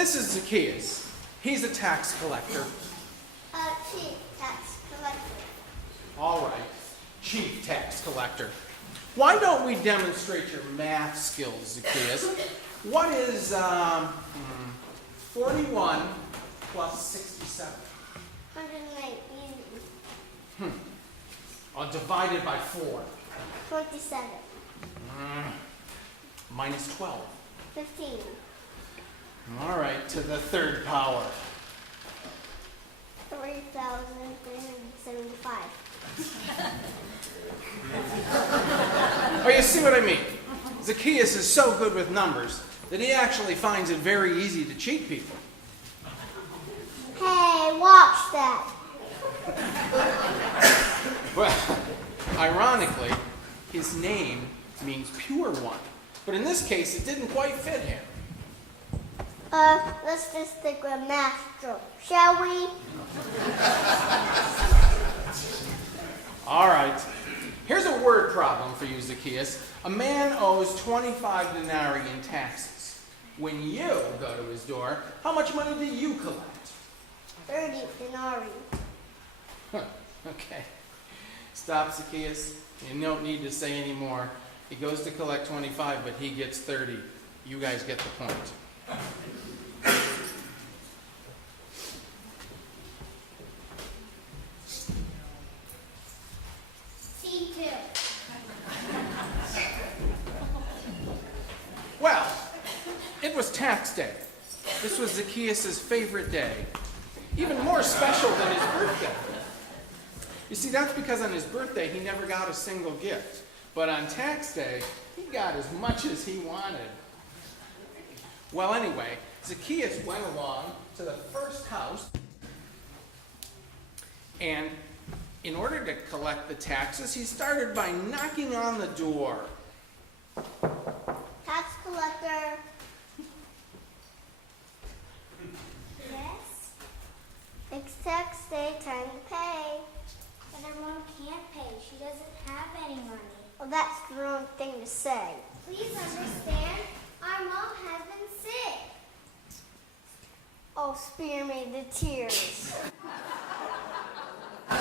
This is Zacchaeus. He's a tax collector. Chief tax collector. All right, chief tax collector. Why don't we demonstrate your math skills, Zacchaeus? What is 41 plus 67? 119. Divided by 4. 27. Minus 12. 15. All right, to the third power. 3,375. Oh, you see what I mean? Zacchaeus is so good with numbers that he actually finds it very easy to cheat people. Hey, watch that. Well, ironically, his name means pure one. But in this case, it didn't quite fit him. Let's just stick with math stroke, shall we? All right. Here's a word problem for you, Zacchaeus. A man owes 25 denarii in taxes. When you go to his door, how much money do you collect? 30 denarii. Okay. Stop, Zacchaeus. You don't need to say any more. He goes to collect 25, but he gets 30. You guys get the point. C2. Well, it was tax day. This was Zacchaeus' favorite day. Even more special than his birthday. You see, that's because on his birthday, he never got a single gift. But on tax day, he got as much as he wanted. Well, anyway, Zacchaeus went along to the first house, and in order to collect the taxes, he started by knocking on the door. Tax collector. Yes? It's tax day, time to pay. But our mom can't pay. She doesn't have any money. Well, that's the wrong thing to say. Please understand, our mom has been sick. Oh, spare me the tears. I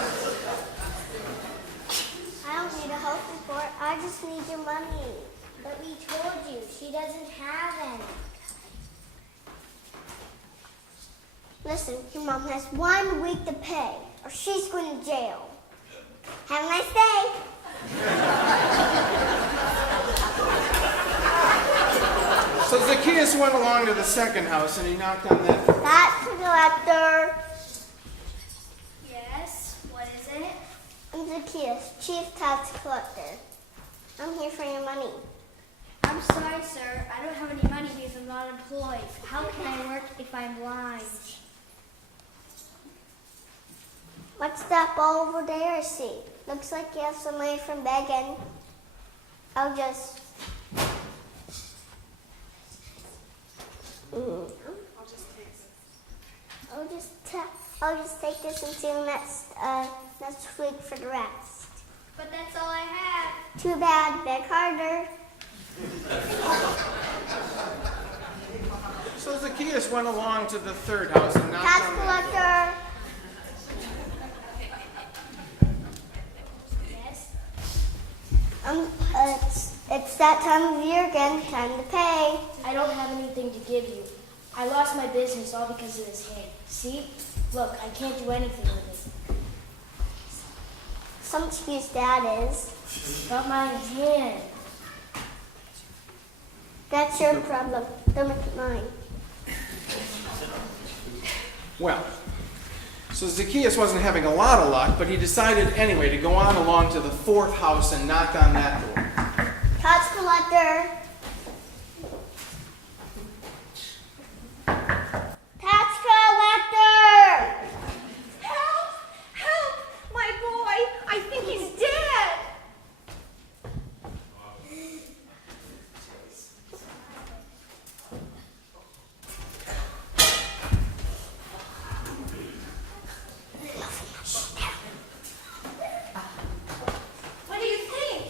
don't need a health report. I just need your money. But we told you, she doesn't have any. Listen, your mom has 1 week to pay, or she's going to jail. Have a nice day. So Zacchaeus went along to the second house, and he knocked on that door. Tax collector. Yes, what is it? I'm Zacchaeus, chief tax collector. I'm here for your money. I'm sorry, sir. I don't have any money because I'm not employed. How can I work if I'm blind? What's that ball over there I see? Looks like you have some money from begging. I'll just... I'll just take this until next week for the rest. But that's all I have. Too bad, beg harder. So Zacchaeus went along to the third house and knocked Tax on that door. Yes? It's that time of year again, time to pay. I don't have anything to give you. I lost my business all because of this hand. See? Look, I can't do anything with it. Some excuse that is. Not my hand. That's your problem. Don't make it mine. Well, so Zacchaeus wasn't having a lot of luck, but he decided anyway to go on along to the fourth house and knock on that door. Tax collector. Tax collector! Help! Help! My boy! I think he's dead! What do you think?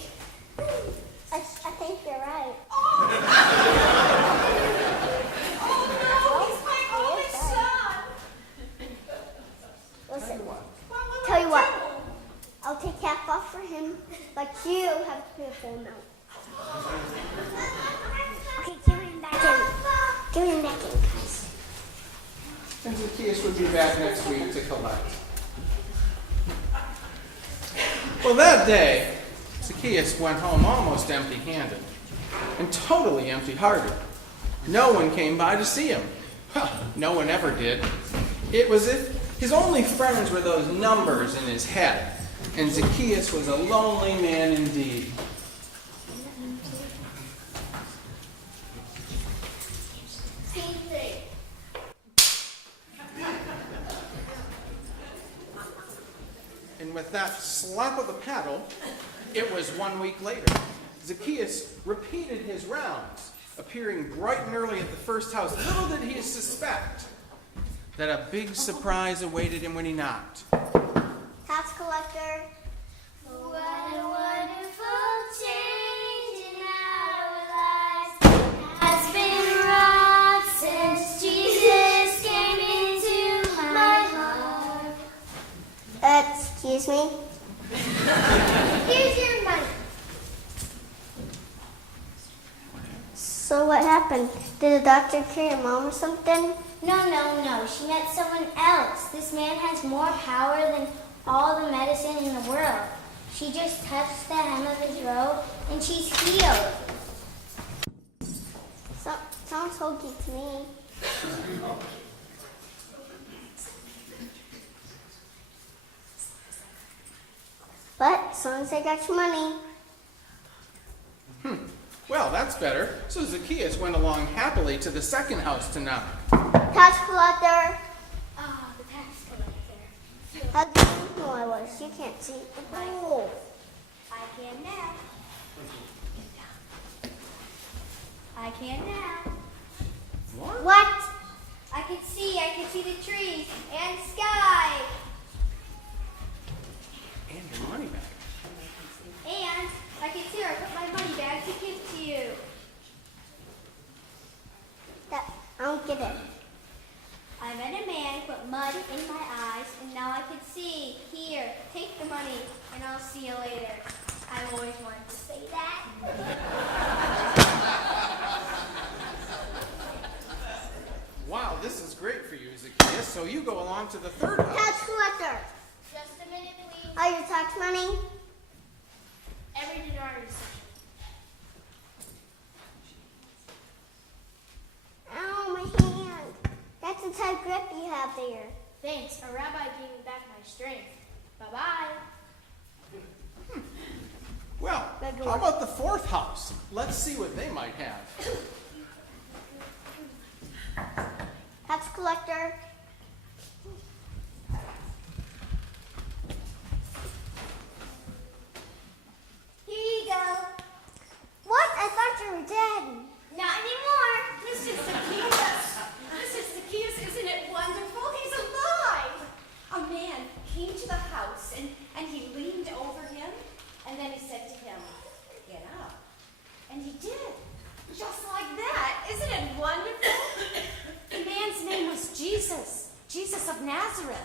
I think you're right. Zacchaeus would be back next week to collect. Well, that day, Zacchaeus went home almost empty-handed and totally empty-hearted. No one came by to see him. Well, no one ever did. It was as if his only friends were those numbers in his head, and Zacchaeus was a lonely man indeed. And with that slap of the paddle, it was 1 week later. Zacchaeus repeated his rounds, appearing bright and early at the first house. Little did he suspect that a big surprise awaited him when he knocked. Tax collector. What a wonderful change in our lives has been wrought since Jesus came into my heart. Excuse me? Here's your money. So what happened? Did the doctor cure your mom or something? No. She met someone else. This man has more power than all the medicine in the world. She just touched the hem of his robe and she's healed. Sounds hokey to me. But as long as I got your money. Well, that's better. So Zacchaeus went along happily to the second house to knock. Tax collector. Ah, the tax collector. How did you know I was? You can't see the bowl. I can now. I can now. What? I can see the trees and sky. And your money back. And I can see where I put my money bag to give to you. I don't get it. I met a man who put mud in my eyes, and now I can see. Here, take the money, and I'll see you later. I've always wanted to say that. Wow, this is great for you, Zacchaeus. So you go along to the third house. Tax collector. Just a minute, please. Are your tax money? Every dinar is Ow, my hand. That's the tight grip you have there. Thanks. A rabbi gave me back my strength. Bye-bye. Well, how about the fourth house? Let's see what they might have. Tax collector. Here you go. What? I thought you were dead. Not anymore. Mr. Zacchaeus! Mr. Zacchaeus, isn't it wonderful? He's alive! A man came to the house and he leaned over him and then he said to him, "Get up." And he did. Just like that. Isn't it wonderful? The man's name was Jesus. Jesus of Nazareth.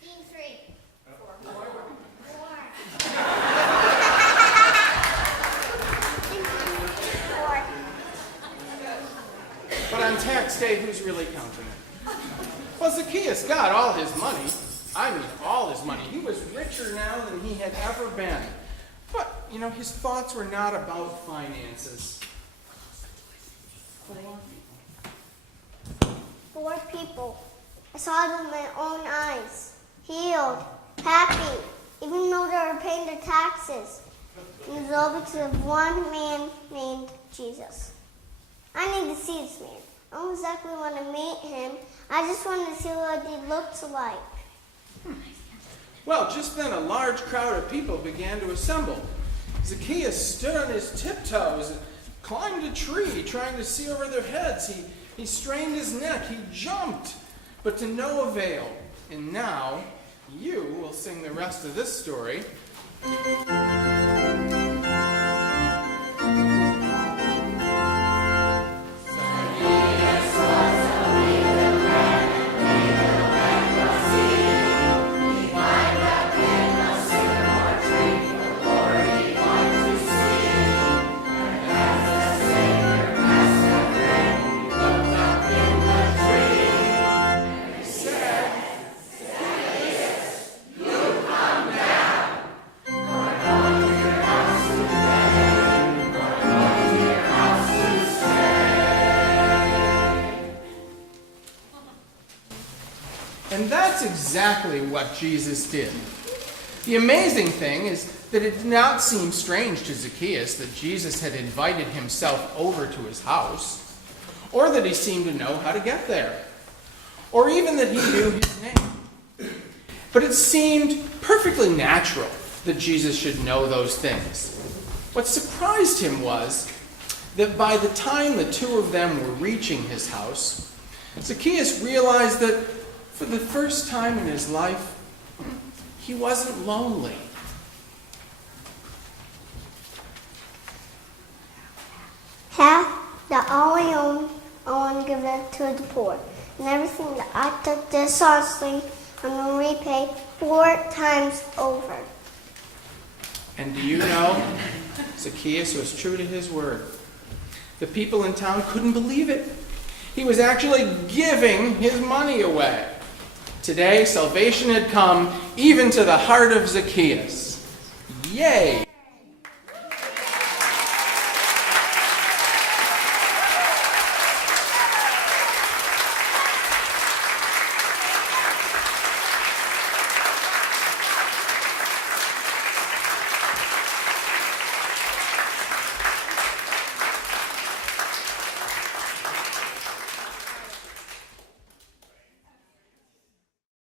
Scene 3. But on tax day, who's really counting it? Well, Zacchaeus got all his money. I mean, all his money. He was richer now than he had ever been. But, his thoughts were not about finances. 4 people. I saw them with my own eyes. Healed. Happy. Even though they were paying their taxes. And it was all because of one man named Jesus. I need to see this man. I don't exactly want to meet him. I just wanted to see what he looks like. Well, just then a large crowd of people began to assemble. Zacchaeus stood on his tiptoes and climbed a tree, trying to see over their heads. He strained his neck. He jumped, but to no avail. And now, you will sing the rest of this story. exactly what Jesus did. The amazing thing is that it did not seem strange to Zacchaeus that Jesus had invited himself over to his house, or that he seemed to know how to get there, or even that he knew his name. But it seemed perfectly natural that Jesus should know those things. What surprised him was that by the time the two of them were reaching his house, Zacchaeus realized that for the first time in his life, he wasn't lonely. Half that all I own, I want to give it to the poor. And everything that I took dishonestly, I'm going to repay 4 times over. And do you know, Zacchaeus was true to his word. The people in town couldn't believe it. He was actually giving his money away. Today, salvation had come even to the heart of Zacchaeus. Yay!